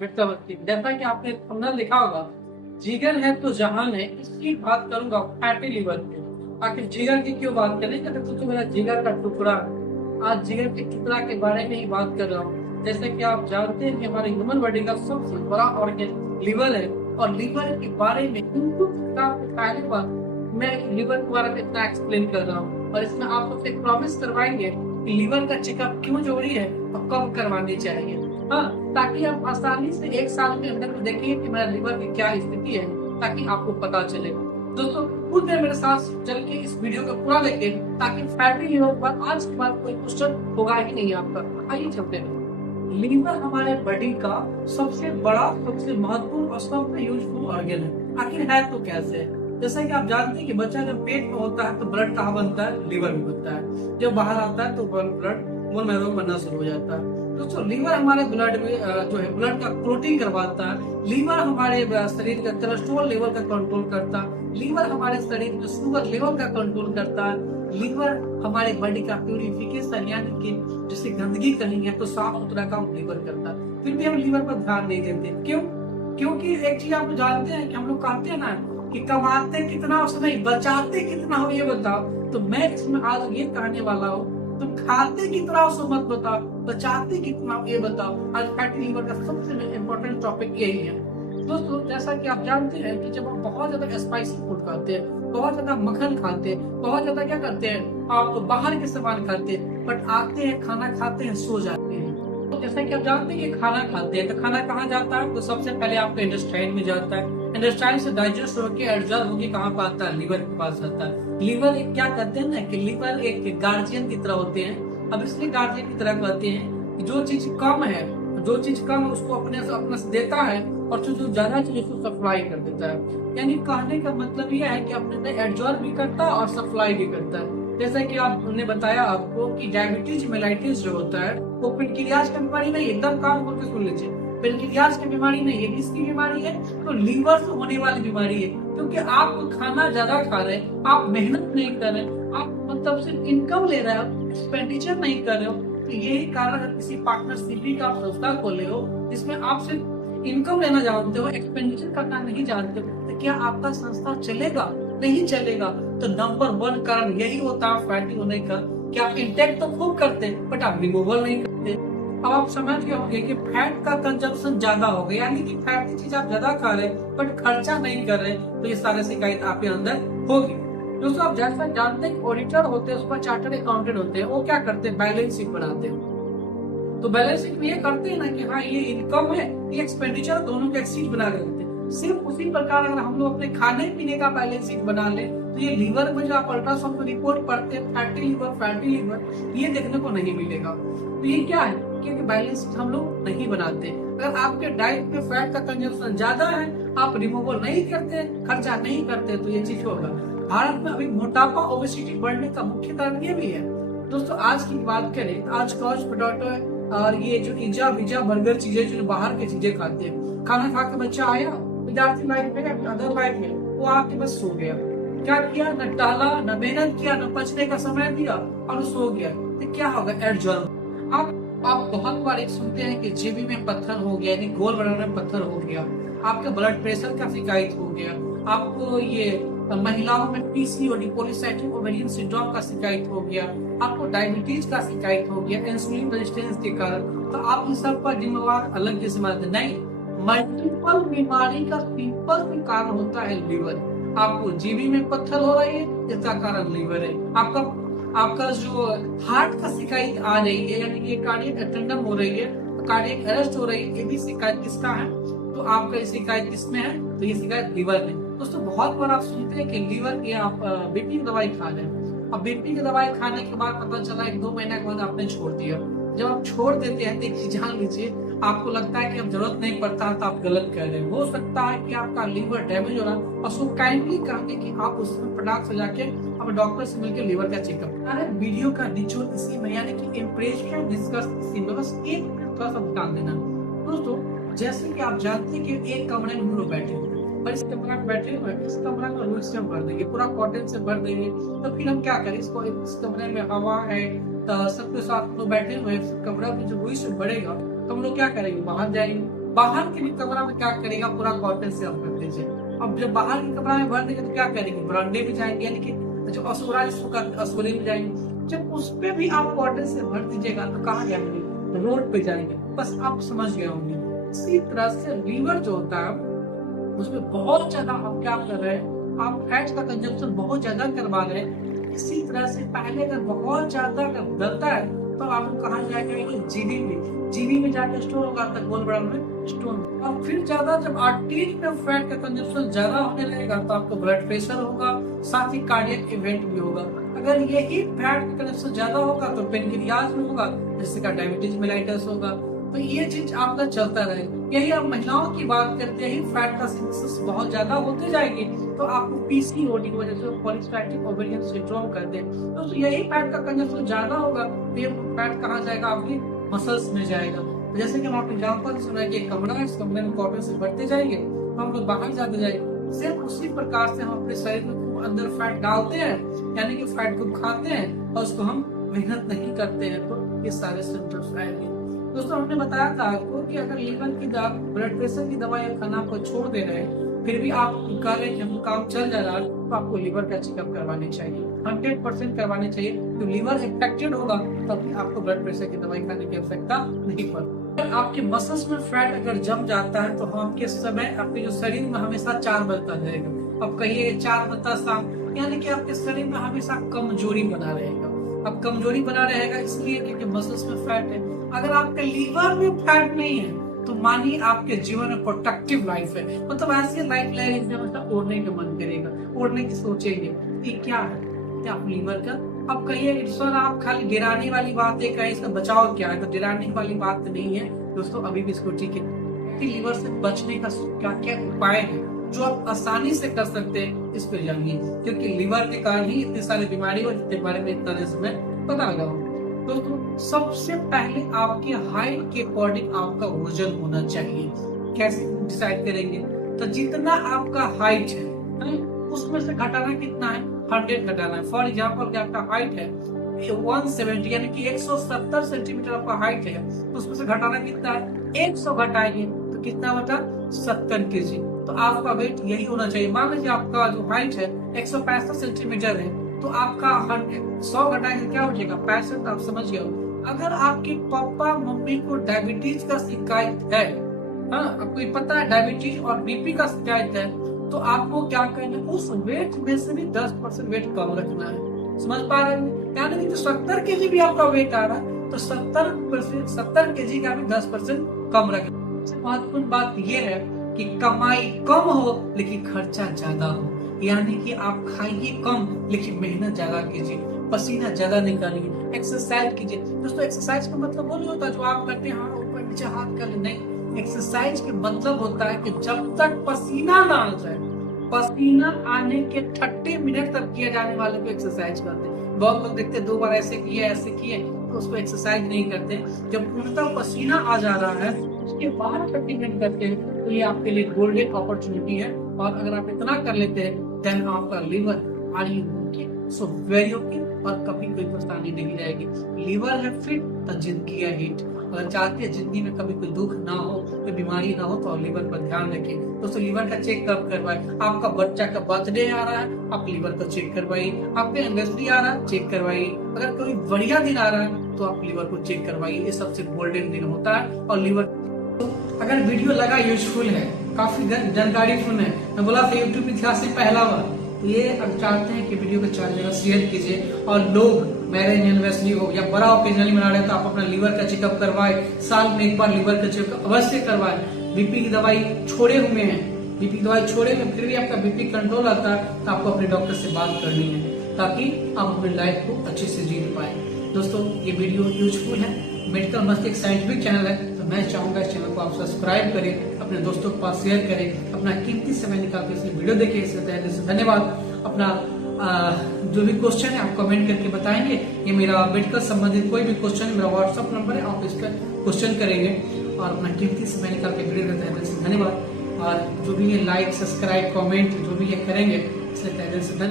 वृत्तावृत्ति। जैसा कि आपने थंबनेल लिखा होगा, जिगर है तो जहान है, इसकी बात करूंगा फैटी लिवर पे। आखिर जिगर की क्यों बात करें, क्योंकि तो मेरा जिगर का टुकड़ा है। आज जिगर के टुकड़ा के बारे में ही बात कर रहा हूँ। जैसे कि आप जानते हैं कि हमारे ह्यूमन बॉडी का सबसे बड़ा ऑर्गन लिवर है, और लिवर के बारे में पहली बार मैं लिवर के बारे में इतना एक्सप्लेन कर रहा हूँ, और इसमें आप सबसे प्रॉमिस करवाएंगे कि लिवर का चेकअप क्यों जरूरी है और कब करवानी चाहिए। हाँ, ताकि आप आसानी से 1 साल के अंदर में देखिए कि मेरा लिवर की क्या स्थिति है, ताकि आपको पता चले। दोस्तों खुद में मेरे साथ चल के इस वीडियो को पूरा देखें, ताकि फैटी लिवर पर आज के बाद कोई क्वेश्चन होगा ही नहीं आपका। आइए चलते हैं। लीवर हमारे बॉडी का सबसे बड़ा, सबसे महत्वपूर्ण और सबसे यूजफुल ऑर्गन है। आखिर है तो कैसे? जैसा कि आप जानते हैं कि बच्चा जब पेट में होता है तो ब्लड कहाँ बनता है? लीवर में बनता है। जब बाहर आता है तो ब्लड मूल में बनना शुरू हो जाता है। दोस्तों लीवर हमारे ब्लड में जो है ब्लड का क्लोटिंग करवाता है। लीवर हमारे शरीर का कोलेस्ट्रॉल लेवल का कंट्रोल करता है। लीवर हमारे शरीर में शुगर लेवल का कंट्रोल करता है। लीवर हमारे बॉडी का प्यूरिफिकेशन, यानी कि जैसे गंदगी कहीं है तो साफ सुथरा काम लीवर करता है। फिर भी हम लीवर पर ध्यान नहीं देते। क्यों? क्योंकि एक चीज आप जानते हैं कि हम लोग कहते हैं ना कि कमाते कितना उसे नहीं, बचाते कितना हो ये बताओ। तो मैं इसमें आज ये कहने वाला हूँ, तुम खाते कितना उसको मत बताओ, बचाते कितना ये बताओ। आज फैटी लिवर का सबसे इम्पोर्टेंट टॉपिक यही है। दोस्तों जैसा कि आप जानते हैं कि जब हम बहुत ज्यादा स्पाइसी फूड खाते हैं, बहुत ज्यादा मक्खन खाते हैं, बहुत ज्यादा क्या करते हैं, आप बाहर के सामान खाते हैं, बट आते हैं खाना खाते हैं सो जाते हैं। तो जैसा कि आप जानते हैं कि खाना खाते हैं तो खाना कहाँ जाता है? तो सबसे पहले आपके इंटेस्टाइन में जाता है। इंटेस्टाइन से डाइजेस्ट होकर एब्जॉर्ब होकर कहाँ पर आता है? लीवर के पास आता है। लीवर एक क्या कहते हैं ना कि लीवर एक गार्जियन की तरह होते हैं। अब इसलिए गार्जियन की तरह कहते हैं कि जो चीज कम है, उसको अपने से देता है, और जो ज्यादा चीज उसको सप्लाई कर देता है। यानी कहने का मतलब यह है कि अपने में एब्जॉर्ब भी करता है और सप्लाई भी करता है। जैसा कि आपने बताया आपको कि डायबिटीज मेलाइटिस जो होता है वो पेनक्रियाज की बीमारी नहीं, एकदम काम करके सुन लीजिए, पेनक्रियाज की बीमारी नहीं है। किसकी बीमारी है? तो लीवर से होने वाली बीमारी है। क्योंकि आप खाना ज्यादा खा रहे हैं, आप मेहनत नहीं कर रहे, आप मतलब सिर्फ इनकम ले रहे हो, एक्सपेंडिचर नहीं कर रहे हो। तो यही कारण है किसी पार्टनरशिप का आप संस्था खोले हो जिसमें आप सिर्फ इनकम लेना जानते हो, एक्सपेंडिचर करना नहीं जानते हो, तो क्या आपका संस्था चलेगा? नहीं चलेगा। तो नंबर 1 कारण यही होता है फैटी होने का, कि आप इंटेक तो खूब करते बट आप रिमूवल नहीं करते। अब आप समझ गए होंगे कि फैट का कंजप्शन ज्यादा हो गया, यानी कि फैटी चीज आप ज्यादा खा रहे बट खर्चा नहीं कर रहे, तो ये सारे शिकायत आपके अंदर होगी। दोस्तों आप जैसा जानते हैं ऑडिटर होते हैं, उस पर चार्टर्ड अकाउंटेंट होते हैं, वो क्या करते हैं? बैलेंस शीट बनाते हैं। तो बैलेंस शीट में ये करते हैं ना कि हाँ ये इनकम है, ये एक्सपेंडिचर, दोनों का एक शीट बना के देते हैं। सिर्फ उसी प्रकार अगर हम लोग अपने खाने पीने का बैलेंस शीट बना ले तो ये लीवर में जो आप अल्ट्रासाउंड में रिपोर्ट पढ़ते हैं फैटी लीवर, ये देखने को नहीं मिलेगा। तो ये क्या है? क्योंकि बैलेंस शीट हम लोग नहीं बनाते। अगर आपके डाइट में फैट का कंजम्पशन ज्यादा है, आप रिमूवल नहीं करते, खर्चा नहीं करते, तो ये चीज होगा। भारत में अभी मोटापा, ओबेसिटी बढ़ने का मुख्य कारण ये भी है। दोस्तों आज की बात करें तो आज काउच पोटैटो और ये जो पिज्जा बर्गर चीजें जो बाहर की चीजें खाते हैं, खाना खा के बच्चा आया विद्यार्थी लाइफ में, अदर लाइफ में वो आके बस सो गया। क्या किया? न टहला, न मेहनत किया, न पचने का समय दिया, और सो गया। तो क्या होगा? एब्जॉर्ब। आप बहुत बार सुनते हैं कि जेबी में पत्थर हो गया, यानी गोल ब्लैडर में पत्थर हो गया, आपके ब्लड प्रेशर का शिकायत हो गया, आपको ये महिलाओं में पीसीओडी, पॉलीसाइस्टिक ओवेरियन सिंड्रोम का शिकायत हो गया, आपको डायबिटीज का शिकायत हो गया इंसुलिन रेजिस्टेंस के कारण, तो आप इन सब का जिम्मेवार अलग से नहीं। मल्टीपल बीमारी का सिंपल से कारण होता है लीवर। आपको जीबी में पत्थर हो रही है, इसका कारण लीवर है। आपका जो हार्ट का शिकायत आ रही है, यानी कि कार्डियक अटेंडम हो रही है, कार्डियक अरेस्ट हो रही है, ये भी शिकायत किसका है? तो आपका शिकायत किसमें है? तो ये शिकायत लीवर में। दोस्तों बहुत बार आप सुनते हैं कि लीवर की आप बीपी की दवाई खा रहे हैं, अब बीपी की दवाई खाने के बाद पता चला 1-2 महीने के बाद आपने छोड़ दिया। जब आप छोड़ देते हैं तो एक चीज जान लीजिए, आपको लगता है कि अब जरूरत नहीं पड़ता, तो आप गलत कह रहे हैं। हो सकता है कि आपका लीवर डैमेज हो रहा है, और उसको काइंडली कहेंगे कि आप उसमें फटाक से जाके अब डॉक्टर से मिलकर लीवर का चेकअप। अरे वीडियो का निचोड़ इसी में, यानी कि इम्प्रेशन डिस्कस इसी में, बस एक मिनट थोड़ा सा ध्यान देना। दोस्तों जैसे कि आप जानते हैं कि एक कमरे में हम लोग बैठे हुए, और इस कमरा में बैठे हुए, इस कमरा को रूल से हम भर देंगे, पूरा कॉटन से भर देंगे, तो फिर हम क्या करें? इसको इस कमरे में हवा है, तो सबके साथ लोग बैठे हुए, कमरा में जो रूई से बढ़ेगा तो हम लोग क्या करेंगे? बाहर जाएंगे। बाहर के भी कमरा में क्या करेगा, पूरा कॉटन से आप भर दीजिए। अब जब बाहर के कमरा में भर देंगे तो क्या करेंगे, बरामदे में जाएंगे, यानी कि जो असुरा असुरे में जाएंगे। जब उस पे भी आप कॉटन से भर दीजिएगा तो कहाँ जाएंगे, रोड पे जाएंगे। बस आप समझ गए होंगे। इसी तरह से लीवर जो होता है उसमें बहुत ज्यादा आप क्या कर रहे हैं, आप फैट का कंजम्पशन बहुत ज्यादा करवा रहे हैं। इसी तरह से पहले अगर बहुत ज्यादा बदलता है तो आपको कहा जाएगा जीबी में जाकर स्टोर होगा, तक गोल बड़ा में स्टोन। और फिर ज्यादा जब आर्टरी में फैट का कंजम्पशन ज्यादा होने लगेगा तो आपको ब्लड प्रेशर होगा, साथ ही कार्डियक इवेंट भी होगा। अगर यही फैट का कंजम्पशन ज्यादा होगा तो पेनक्रियाज में होगा, जिससे का डायबिटीज मेलाइटस होगा। तो ये चीज आपका चलता रहे। यही आप महिलाओं की बात करते हैं, फैट का सिंथेसिस बहुत ज्यादा होते जाएगी तो आपको पीसीओडी की वजह से पॉलीसिस्टिक ओवेरियन सिंड्रोम करते हैं। तो यही फैट का कंजम्पशन ज्यादा होगा तो ये फैट कहाँ जाएगा, आपकी मसल्स में जाएगा। तो जैसे कि हम आपको एग्जाम्पल सुना कि कमरा है, इस कमरे में कॉटन से बढ़ते जाएंगे तो हम लोग बाहर जाते जाएंगे। सिर्फ उसी प्रकार से हम अपने शरीर में अंदर फैट डालते हैं, यानी कि फैट को खाते हैं और उसको हम मेहनत नहीं करते हैं, तो ये सारे सिम्टम्स आएंगे। दोस्तों हमने बताया था आपको कि अगर लीवर की ब्लड प्रेशर की दवाई खाना आपको छोड़ दे रहे हैं, फिर भी आप कह रहे हैं कि हम काम चल जा रहा है, तो आपको लीवर का चेकअप करवानी चाहिए, 100% करवानी चाहिए। तो लीवर इफेक्टेड होगा तब आपको ब्लड प्रेशर की दवाई खाने की आवश्यकता नहीं पड़ती। अगर आपके मसल्स में फैट अगर जम जाता है तो आपके समय आपके जो शरीर में हमेशा 4 बनता रहेगा। अब कहिए 4 बनता 7, यानी कि आपके शरीर में हमेशा कमजोरी बना रहेगा। अब कमजोरी बना रहेगा इसलिए क्योंकि मसल्स में फैट है। अगर आपके लीवर में फैट नहीं है तो मानिए आपके जीवन में प्रोडक्टिव लाइफ है, मतलब ऐसी लाइफ लाइफ मतलब ओढ़ने का मन करेगा, ओढ़ने की सोचेंगे। ये क्या है, क्या आप लीवर का। अब कहिए सर आप खाली गिराने वाली बातें कहें, इसका बचाव क्या है, तो गिराने वाली बात नहीं है दोस्तों, अभी भी इसको ठीक है। लीवर से बचने का क्या क्या उपाय है जो आप आसानी से कर सकते हैं, इस पर जानिए, क्योंकि लीवर के कारण ही इतनी सारी बीमारी और इतने बारे में इतना समय पता लगा। दोस्तों सबसे पहले आपके हाइट के अकॉर्डिंग आपका वजन होना चाहिए। कैसे डिसाइड करेंगे, तो जितना आपका हाइट है उसमें से घटाना कितना है, 100 घटाना है। फॉर एग्जाम्पल आपका हाइट है 170 यानी कि 170 सेंटीमीटर आपका हाइट है, तो उसमें से घटाना कितना है, 100 घटाएंगे तो कितना बता 70 केजी। तो आपका वेट यही होना चाहिए। मान लीजिए आपका जो हाइट है 165 सेंटीमीटर है, तो आपका 100 घटाएंगे क्या हो जाएगा 65। आप समझ गए। अगर आपके पापा मम्मी को डायबिटीज का शिकायत है, हाँ आपको पता है डायबिटीज और बीपी का शिकायत है, तो आपको क्या करना है, उस वेट में से भी 10% वेट कम रखना है। समझ पा रहे हैं, यानी कि 70 केजी भी आपका वेट आ रहा है तो 70 केजी का भी 10% कम रखना। महत्वपूर्ण बात यह है कि कमाई कम हो लेकिन खर्चा ज्यादा हो, यानी कि आप खाइए कम लेकिन मेहनत ज्यादा कीजिए, पसीना ज्यादा निकालिए, एक्सरसाइज कीजिए। दोस्तों एक्सरसाइज का मतलब वो नहीं होता जो आप करते हैं हाँ ऊपर नीचे हाथ कर, नहीं। एक्सरसाइज के मतलब होता है कि जब तक पसीना ना आ जाए, पसीना आने के 30 मिनट तक किए जाने वाले को एक्सरसाइज करते हैं। बहुत लोग देखते 2 बार ऐसे किए तो उसको एक्सरसाइज नहीं करते। जब पूर्णतः पसीना आ जा रहा है उसके बाद 30 मिनट करते हैं, तो ये आपके लिए गोल्डन अपॉर्चुनिटी है। और अगर आप इतना कर लेते हैं देन आपका liver are you okay, so very okay, और कभी कोई परेशानी नहीं रहेगी। लीवर है फिट तो जिंदगी है हिट। अगर चाहते हैं जिंदगी में कभी कोई दुख ना हो, कोई बीमारी ना हो, तो लीवर पर ध्यान रखिए। दोस्तों लीवर का चेक कब करवाए, आपका बच्चा का बर्थडे आ रहा है आप लीवर को चेक करवाइए, आपका एनिवर्सरी आ रहा है चेक करवाइए, अगर कोई बढ़िया दिन आ रहा है तो आप लीवर को चेक करवाइए। ये सबसे गोल्डन दिन होता है। और लीवर अगर वीडियो लगा यूजफुल है, काफी जानकारी फुल है, मैं बोला था यूट्यूब इतिहास में पहला बार, ये अब चाहते हैं कि वीडियो को 4 जगह शेयर कीजिए। और लोग मैरिज एनिवर्सरी हो या बड़ा ओकेजनली मना रहे हैं तो आप अपना लीवर का चेकअप करवाए, साल में एक बार लीवर का चेकअप अवश्य करवाए। बीपी की दवाई छोड़े हुए हैं, बीपी की दवाई छोड़े हुए फिर भी आपका बीपी कंट्रोल आता है तो आपको अपने डॉक्टर से बात करनी है ताकि आप अपनी लाइफ को अच्छे से जी पाए। दोस्तों ये वीडियो यूजफुल है, मेडिकल मस्त एक साइंटिफिक चैनल है, तो मैं चाहूंगा इस चैनल को आप सब्सक्राइब करें, अपने दोस्तों के पास शेयर करें, अपना कीमती समय निकाल के इस वीडियो देखें। इससे तहे दिल से धन्यवाद। अपना जो भी क्वेश्चन है आप कमेंट करके बताएंगे। ये मेरा मेडिकल संबंधित कोई भी क्वेश्चन है, मेरा व्हाट्सअप नंबर है, आप इस पर क्वेश्चन करेंगे। और अपना कीमती समय निकाल के वीडियो देते हैं दिल से धन्यवाद। और जो भी ये लाइक सब्सक्राइब कमेंट जो भी ये करेंगे इससे तहे दिल से धन्यवाद।